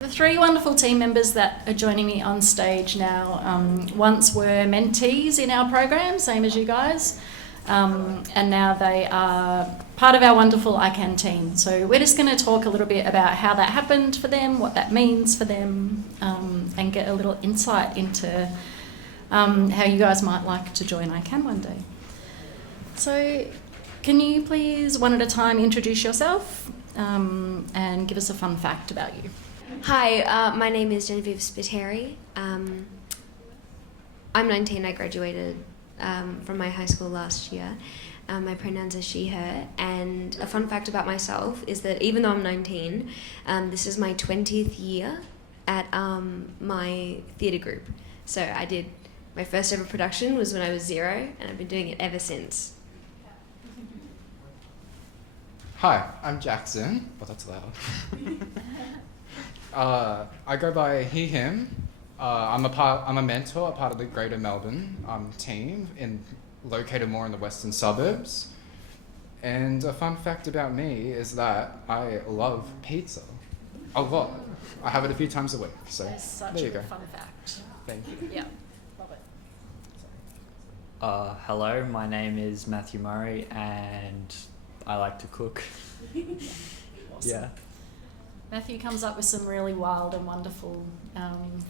The three wonderful team members that are joining me on stage now once were mentees in our program, same as you guys, and now they are part of our wonderful ICANN team. So we're just going to talk a little bit about how that happened for them, what that means for them, and get a little insight into how you guys might like to join ICANN one day. So can you please, one at a time, introduce yourself and give us a fun fact about you? Hi, my name is Genevieve Spiteri. I'm 19. I graduated from my high school last year. My pronouns are she, her. And a fun fact about myself is that even though I'm 19, this is my 20th year at my theatre group. So I did my first ever production was when I was 0, and I've been doing it ever since. Hi, I'm Jaksen. Oh, that's loud. I go by he, him. I'm a mentor, a part of the Greater Melbourne team, located more in the western suburbs. And a fun fact about me is that I love pizza a lot. I have it a few times a week. So That's such there you a go. fun fact. Thank you. Yeah, love it. Hello, my name is Matthew Murray and I like to cook. Awesome. Yeah. Matthew comes up with some really wild and wonderful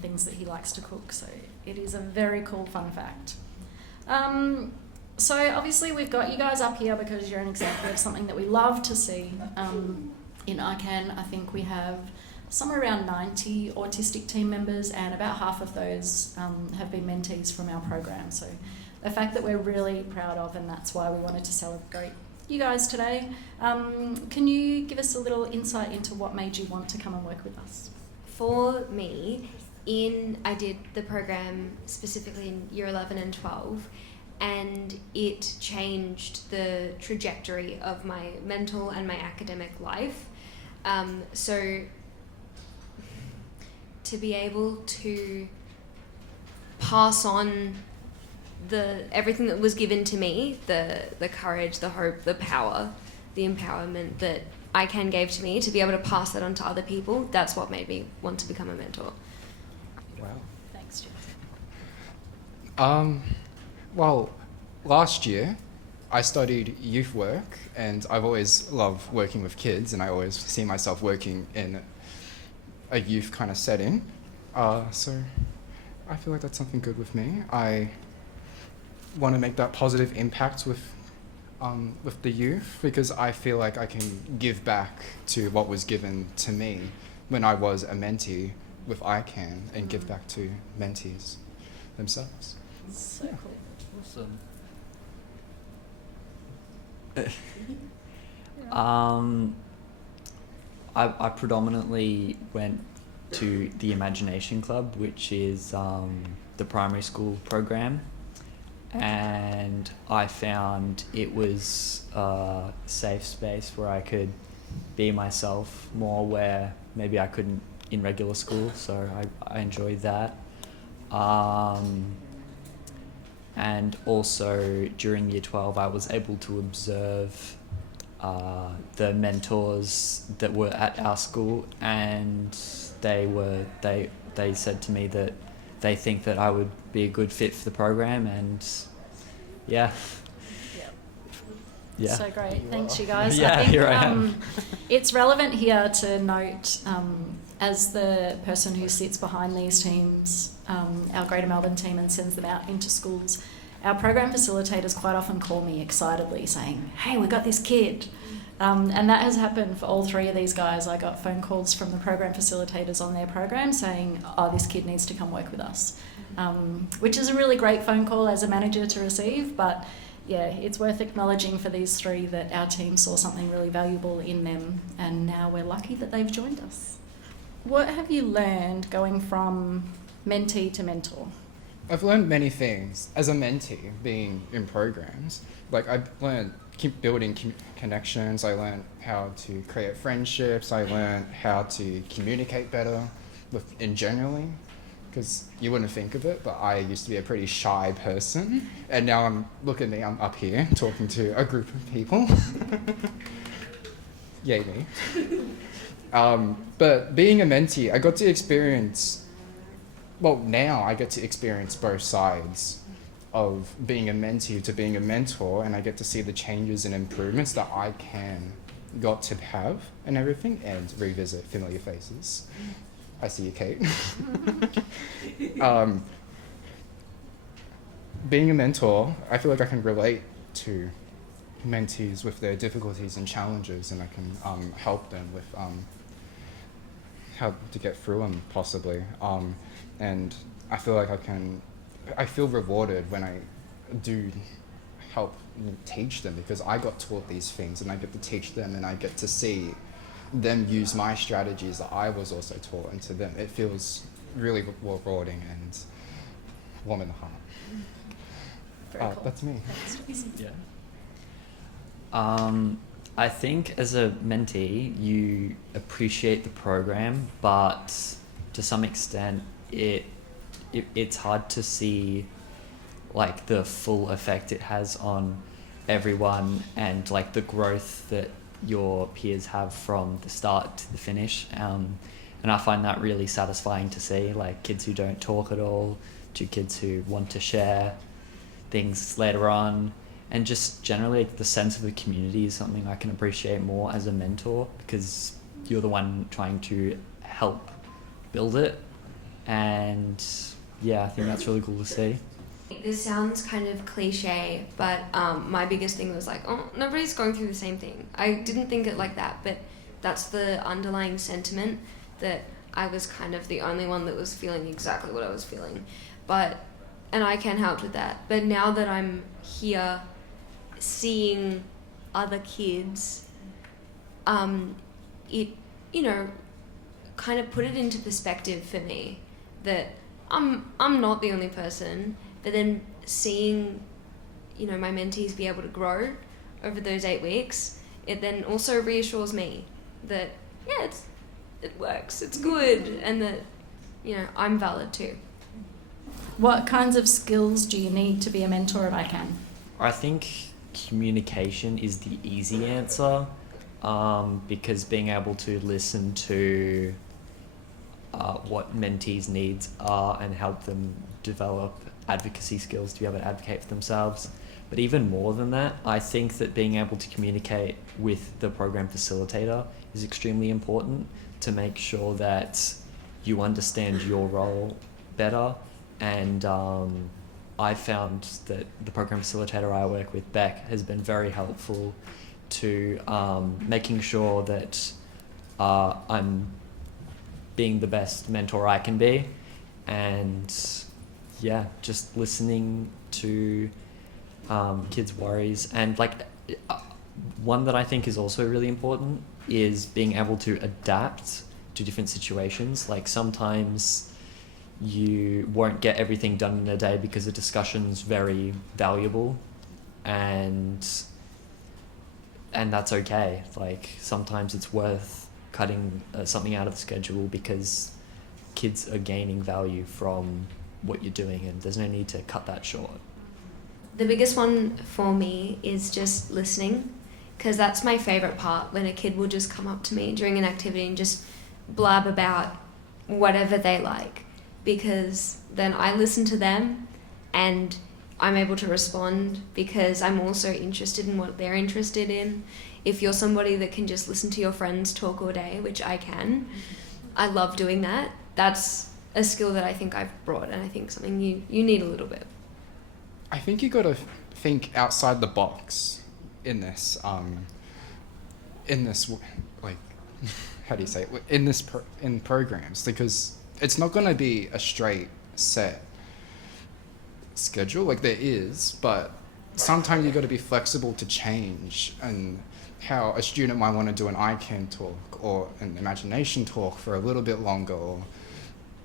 things that he likes to cook, so it is a very cool fun fact. So obviously we've got you guys up here because you're an example of something that we love to see in ICANN. I think we have somewhere around 90 autistic team members, and about half of those have been mentees from our program. So a fact that we're really proud of, and that's why we wanted to celebrate you guys today. Can you give us a little insight into what made you want to come and work with us? For me, I did the program specifically in year 11 and 12, and it changed the trajectory of my mental and my academic life. So to be able to pass on everything that was given to me, the courage, the hope, the power, the empowerment that ICANN gave to me, to be able to pass that on to other people, that's what made me want to become a mentor. Wow. Thanks, Jason. Well, last year I studied youth work, and I've always loved working with kids, and I always see myself working in a youth kind of setting. So I feel like that's something good with me. I want to make that positive impact with the youth, because I feel like I can give back to what was given to me when I was a mentee with ICANN, and give back to mentees themselves. So cool. Awesome. I predominantly went to the Imagination Club, which is the primary school program, and I found it was a safe space where I could be myself more, where maybe I couldn't in regular school, so I enjoyed that. And also during year 12 I was able to observe the mentors that were at our school, and they said to me that they think that I would be a good fit for the program, and yeah. So great, thanks you guys. Yeah, I think, here I am. It's relevant here to note, as the person who sits behind these teams, our Greater Melbourne team, and sends them out into schools, our program facilitators quite often call me excitedly saying, "Hey, we got this kid." And that has happened for all three of these guys. I got phone calls from the program facilitators on their program saying, "Oh, this kid needs to come work with us," which is a really great phone call as a manager to receive. But yeah, it's worth acknowledging for these three that our team saw something really valuable in them, and now we're lucky that they've joined us. What have you learned going from mentee to mentor? I've learned many things as a mentee, being in programs. Like, I've learned keep building connections. I learned how to create friendships. I learned how to communicate better in generally, because you wouldn't think of it, but I used to be a pretty shy person, and now look at me, I'm up here talking to a group of people. Yay me. But being a mentee, I got to experience, well, now I get to experience both sides of being a mentee to being a mentor, and I get to see the changes and improvements that I got to have and everything, and revisit familiar faces. I see you, Kate. Being a mentor, I feel like I can relate to mentees with their difficulties and challenges, and I can help them with how to get through them, possibly. And I feel like I feel rewarded when I do help teach them, because I got taught these things and I get to teach them, and I get to see them use my strategies that I was also taught into them. It feels really rewarding and warm in the heart. Very cool. That's me. Yeah. I think as a mentee, you appreciate the program, but to some extent, it's hard to see like the full effect it has on everyone, and like the growth that your peers have from the start to the finish. And I find that really satisfying to see, like kids who don't talk at all to kids who want to share things later on. And just generally the sense of the community is something I can appreciate more as a mentor, because you're the one trying to help build it. And yeah, I think that's really cool to see. This sounds kind of cliche, but my biggest thing was like, oh, nobody's going through the same thing. I didn't think it like that, but that's the underlying sentiment, that I was kind of the only one that was feeling exactly what I was feeling. And I can help with that. But now that I'm here seeing other kids, it, kind of put it into perspective for me that I'm not the only person. But then seeing, my mentees be able to grow over those 8 weeks, it then also reassures me that, yeah, it works, it's good, and that, I'm valid too. What kinds of skills do you need to be a mentor at ICANN? I think communication is the easy answer, because being able to listen to what mentees' needs are and help them develop advocacy skills to be able to advocate for themselves. But even more than that, I think that being able to communicate with the program facilitator is extremely important to make sure that you understand your role better. And I found that the program facilitator I work with, Beck, has been very helpful to making sure that I'm being the best mentor I can be, and yeah, just listening to kids' worries. And like one that I think is also really important is being able to adapt to different situations. Like sometimes you won't get everything done in a day because the discussion's very valuable, and that's okay. Like sometimes it's worth cutting something out of the schedule because kids are gaining value from what you're doing, and there's no need to cut that short. The biggest one for me is just listening, because that's my favorite part, when a kid will just come up to me during an activity and just blab about whatever they like, because then I listen to them and I'm able to respond because I'm also interested in what they're interested in. If you're somebody that can just listen to your friends talk all day, which I can, I love doing that. That's a skill that I think I've brought, and I think something you need a little bit. I think you got to think outside the box in this, like, how do you say it? In programs, because it's not going to be a straight set schedule. Like there is, but sometimes you got to be flexible to change, and how a student might want to do an ICANN talk or an imagination talk for a little bit longer, or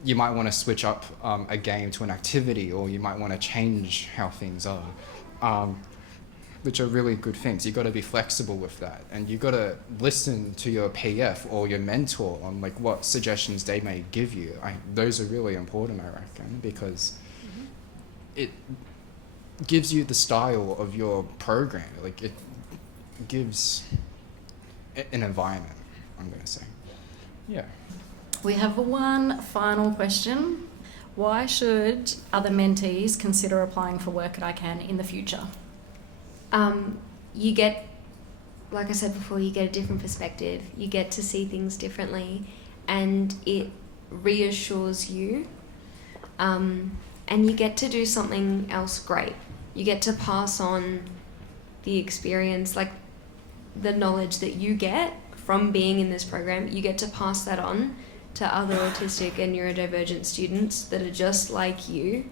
you might want to switch up a game to an activity, or you might want to change how things are, which are really good things. You got to be flexible with that, and you got to listen to your PF or your mentor on like what suggestions they may give you. Those are really important, I reckon, because it gives you the style of your program. Like it gives an environment, I'm going to say. Yeah. We have one final question. Why should other mentees consider applying for work at ICANN in the future? You get, like I said before, you get a different perspective. You get to see things differently, and it reassures you. And you get to do something else great. You get to pass on the experience, like the knowledge that you get from being in this program. You get to pass that on to other autistic and neurodivergent students that are just like you.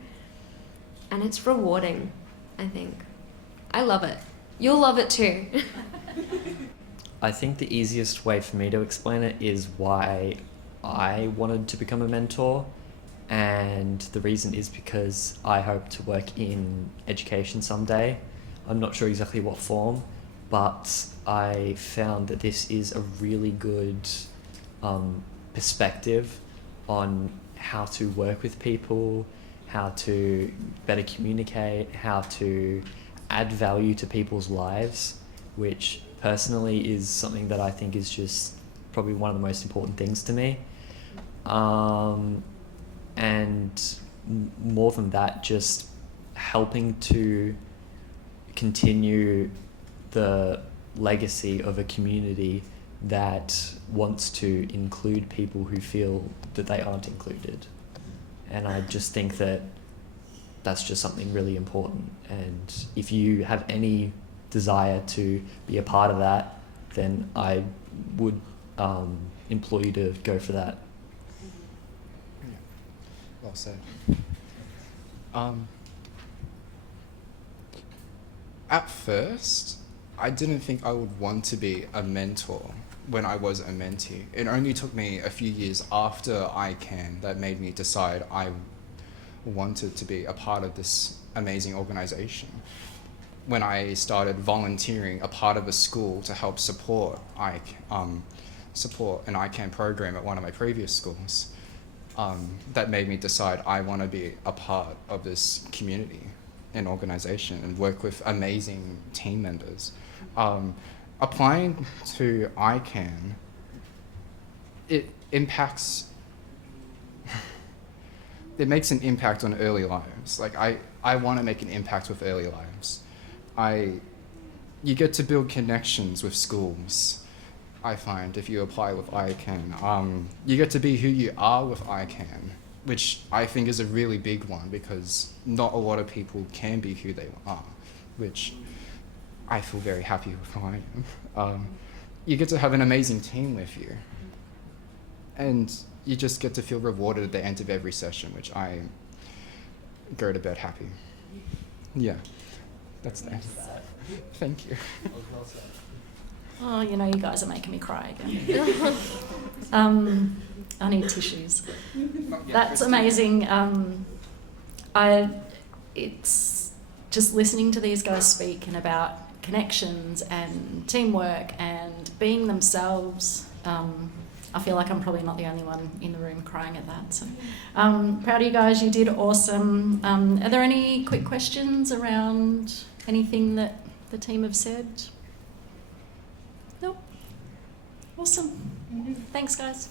And it's rewarding, I think. I love it. You'll love it too. I think the easiest way for me to explain it is why I wanted to become a mentor. And the reason is because I hope to work in education someday. I'm not sure exactly what form, but I found that this is a really good perspective on how to work with people, how to better communicate, how to add value to people's lives, which personally is something that I think is just probably one of the most important things to me. And more than that, just helping to continue the legacy of a community that wants to include people who feel that they aren't included. And I just think that that's just something really important. And if you have any desire to be a part of that, then I would implore you to go for that. Well said. At first, I didn't think I would want to be a mentor when I was a mentee. It only took me a few years after ICANN that made me decide I wanted to be a part of this amazing organization. When I started volunteering a part of a school to help support an ICANN program at one of my previous schools, that made me decide I want to be a part of this community and organization and work with amazing team members. Applying to ICANN, it makes an impact on early lives. Like I want to make an impact with early lives. You get to build connections with schools. I find if you apply with ICANN, you get to be who you are with ICANN, which I think is a really big one because not a lot of people can be who they are, which I feel very happy with who I am. You get to have an amazing team with you, and you just get to feel rewarded at the end of every session, which I go to bed happy. Yeah, that's nice. Thank you. Oh, you know, you guys are making me cry again. I need tissues. That's amazing. It's just listening to these guys speak and about connections and teamwork and being themselves. I feel like I'm probably not the only one in the room crying at that. So proud of you guys. You did awesome. Are there any quick questions around anything that the team have said? Nope. Awesome. Thanks, guys.